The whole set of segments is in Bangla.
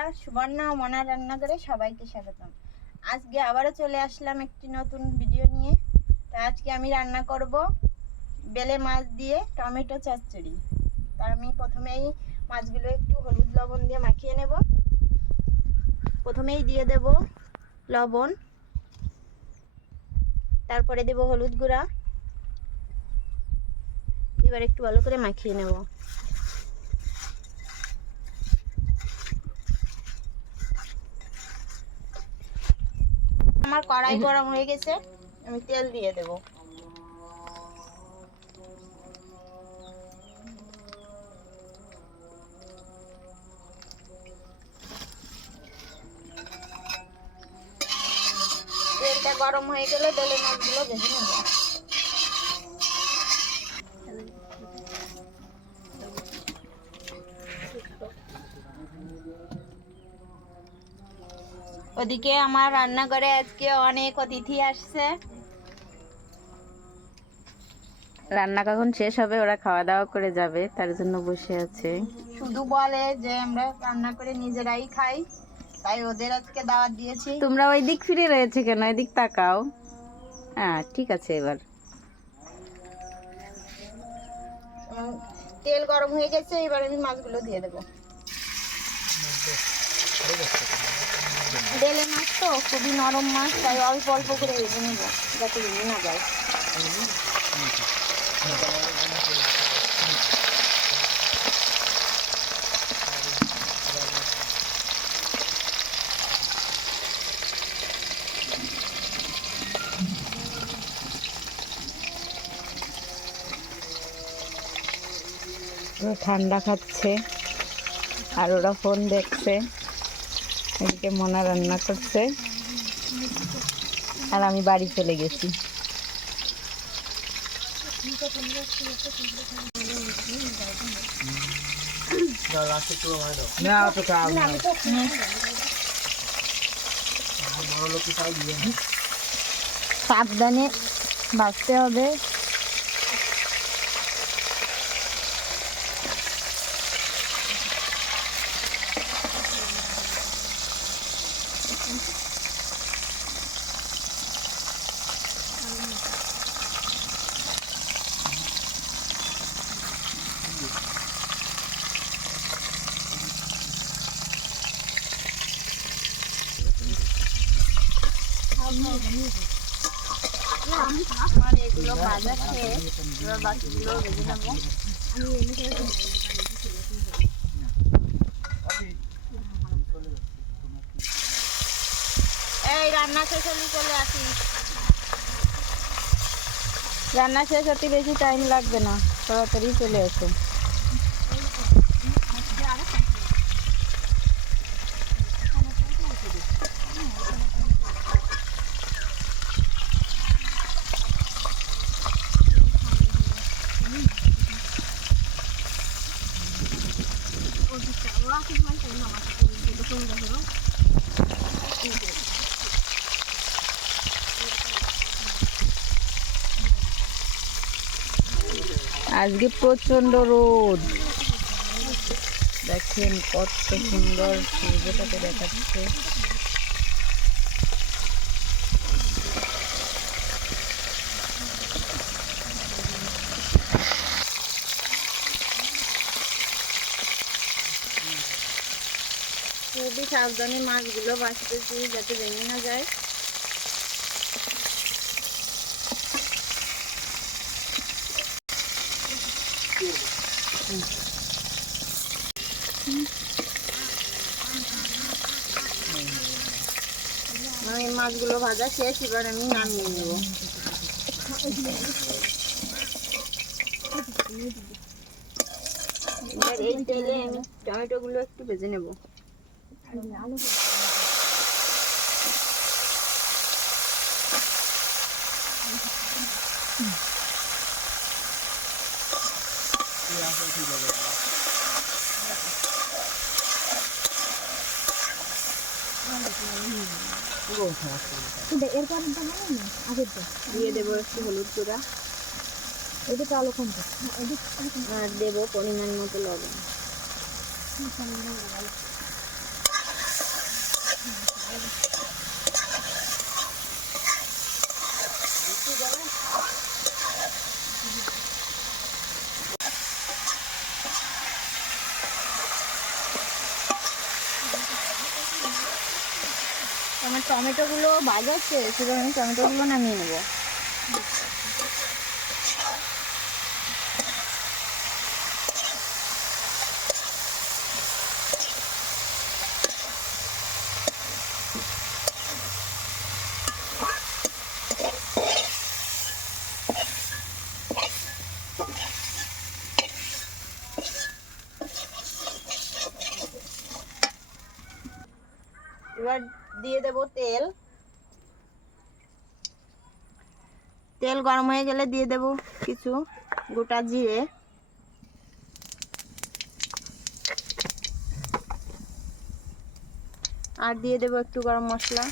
বন্ধুরা, সুবর্ণা ও মনা রান্না করে সবাইকে স্বাগতম। আজকে আবারও চলে আসলাম একটি নতুন ভিডিও নিয়ে। তা আজকে আমি রান্না করব বেলে মাছ দিয়ে টমেটো চচ্চড়ি। তা আমি প্রথমেই মাছগুলো একটু হলুদ লবণ দিয়ে মাখিয়ে নেব। প্রথমেই দিয়ে দেব লবণ। তারপরে দেব হলুদ গুঁড়া। এবার একটু ভালো করে মাখিয়ে নেব। আমার কড়াই গরম হয়ে গেছে আমি তেল দিয়ে দেব। তেলটা গরম হয়ে গেলে বেলে মাছগুলো বেশি নেব ওদিকে আমার রান্নাঘরে আজকে অনেক অতিথি আসছে। রান্না কখন শেষ হবে ওরা খাওয়া দাওয়া করে যাবে তার জন্য বসে আছে। শুধু বলে যে আমরা রান্না করে নিজেরাই খাই তাই ওদের আজকে দাওয়াত দিয়েছি। তোমরা ওই দিক ফিরে রয়েছে কেন? এদিক তাকাও। হ্যাঁ ঠিক আছে এবার। তেল গরম হয়ে গেছে এবার আমি মাছগুলো দিয়ে দেবো। বেলে মাছ তো, খুবই নরম মাছ, তাই অল্প অল্প করে ভেজে নেব, যাতে ভেঙে না যায়। ঠান্ডা খাচ্ছে, আর ওরা ফোন দেখছে। এদিকে মোনা রান্না করছে। আর আমি বাড়ি চলে গেছি। সাবধানে বাঁচতে হবে। আমার এগুলো বাজার নেব এই, রান্না শেষ হলে চলে আসি। রান্না শেষ হতে বেশি টাইম লাগবে না, তাড়াতাড়ি চলে এসো আজকে প্রচণ্ড রোদ। দেখেন কত সুন্দর সূর্যটাকে দেখাচ্ছে। খুবই সাবধানে মাছগুলো বাঁচতেছি যাতে ভেঙে না যায়। আমি মাছগুলো ভাজা শেষ এবার আমি নামিয়ে নেব। এবার এই আমি টমেটোগুলো একটু ভেজে নেব। পুরো এরপর আগের তো দিয়ে দেবো একটু হলুদ গুঁড়া। এদিকে আলো কমতে আর দেবো পরিমাণ মতো লবণ। টমেটোগুলো ভাজাচ্ছে সেবার আমি টমেটোগুলো নামিয়ে নেব। এবার দিয়ে দেব তেল। তেল গরম হয়ে গেলে দিয়ে দেব কিছু গোটা জিরে। আর দিয়ে দেব একটু গরম মশলা।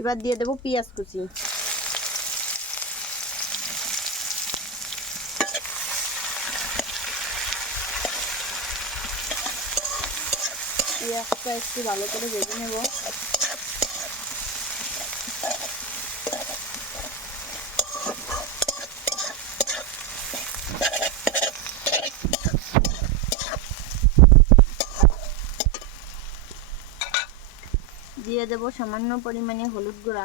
এবার দিয়ে দেব পেঁয়াজ কুচি। একটু ভালো করে ভেজে নেব। দিয়ে দেব সামান্য পরিমাণে হলুদ গুঁড়া।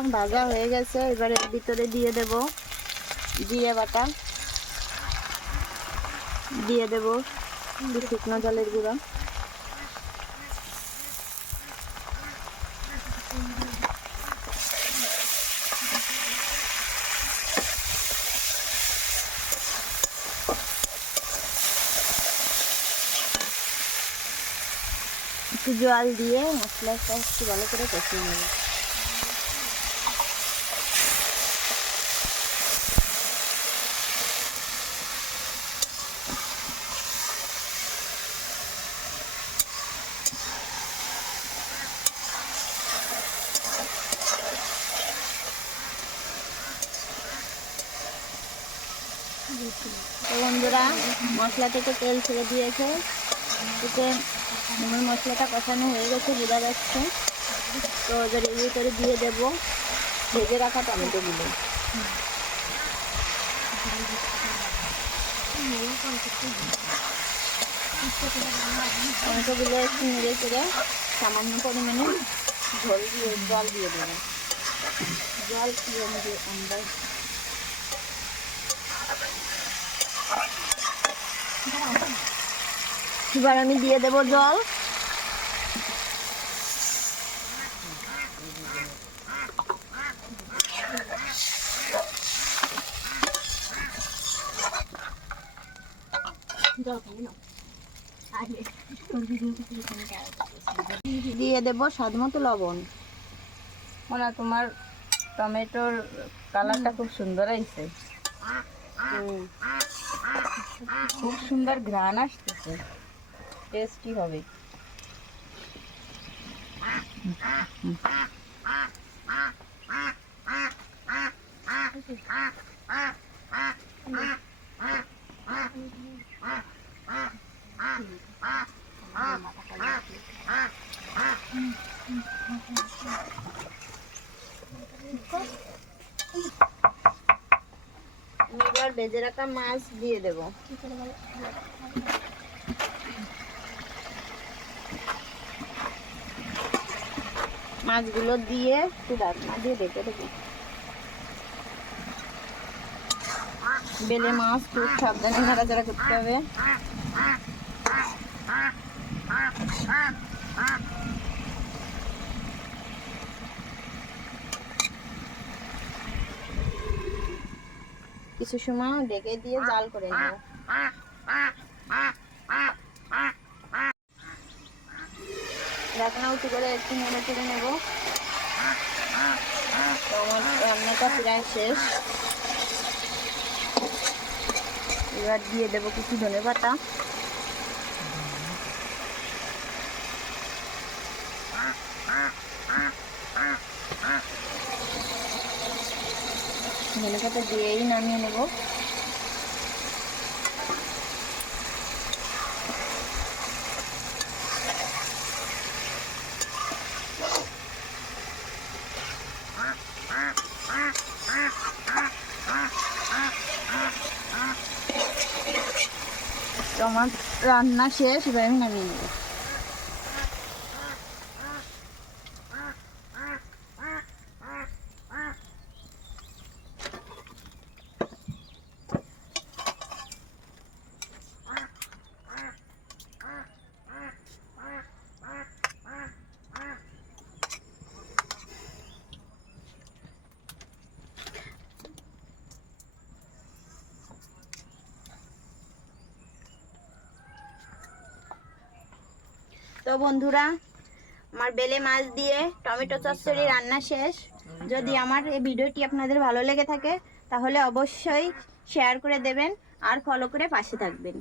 পেঁয়াজটা ভাজা হয়ে গেছে, এবার ভিতরে দিয়ে দেব জিরে বাটা। দিয়ে দেব শুকনো জলের গুঁড়ো। একটু জল দিয়ে মশলাটা একটু ভালো করে কষিয়ে নেব। তো বন্ধুরা, মশলা থেকে তেল ছেড়ে দিয়েছে। এতে আমার মশলাটা কষানো হয়ে গেছে, বোঝা যাচ্ছে। তো এবার এর ভিতরে দিয়ে দেব ভেজে রাখা টমেটোগুলো। টমেটোগুলো একটু নেড়ে চেড়ে সামান্য পরিমাণে ঝোল দিয়ে, জল দিয়ে দেবো। জল দিয়ে আমরা এবার আমি দিয়ে দেব জল। দিয়ে দেব স্বাদ মতো লবণ। মানে তোমার টমেটোর কালারটা খুব সুন্দর আইছে খুব সুন্দর ঘ্রাণ আসতেছে। টেস্টি হবে। আমি এবার ভেজে রাখা মাছ দিয়ে দেব। মাছগুলো দিয়ে একটু ঢাকনা দিয়ে ঢেকে দেবো বেলে মাছ খুব সাবধানে নাড়াচাড়া করতে হবে। কিছু সময় ঢেকে দিয়ে জাল করে নেব। ঢাকনা উঁচু করে একটু নেড়ে চেড়ে নেব। আমার রান্নাটা প্রায় শেষ। এবার দিয়ে দেবো কিছু ধনে পাতা। ধনে পাতা দিয়েই নামিয়ে নেব তো আমার রান্না শেষ এবার আমি নামিয়ে নেব তো বন্ধুরা আমার বেলে মাছ দিয়ে টমেটো চচ্চড়ি রান্না শেষ। যদি আমার এই ভিডিওটি আপনাদের ভালো লেগে থাকে তাহলে অবশ্যই শেয়ার করে দেবেন আর ফলো করে পাশে থাকবেন।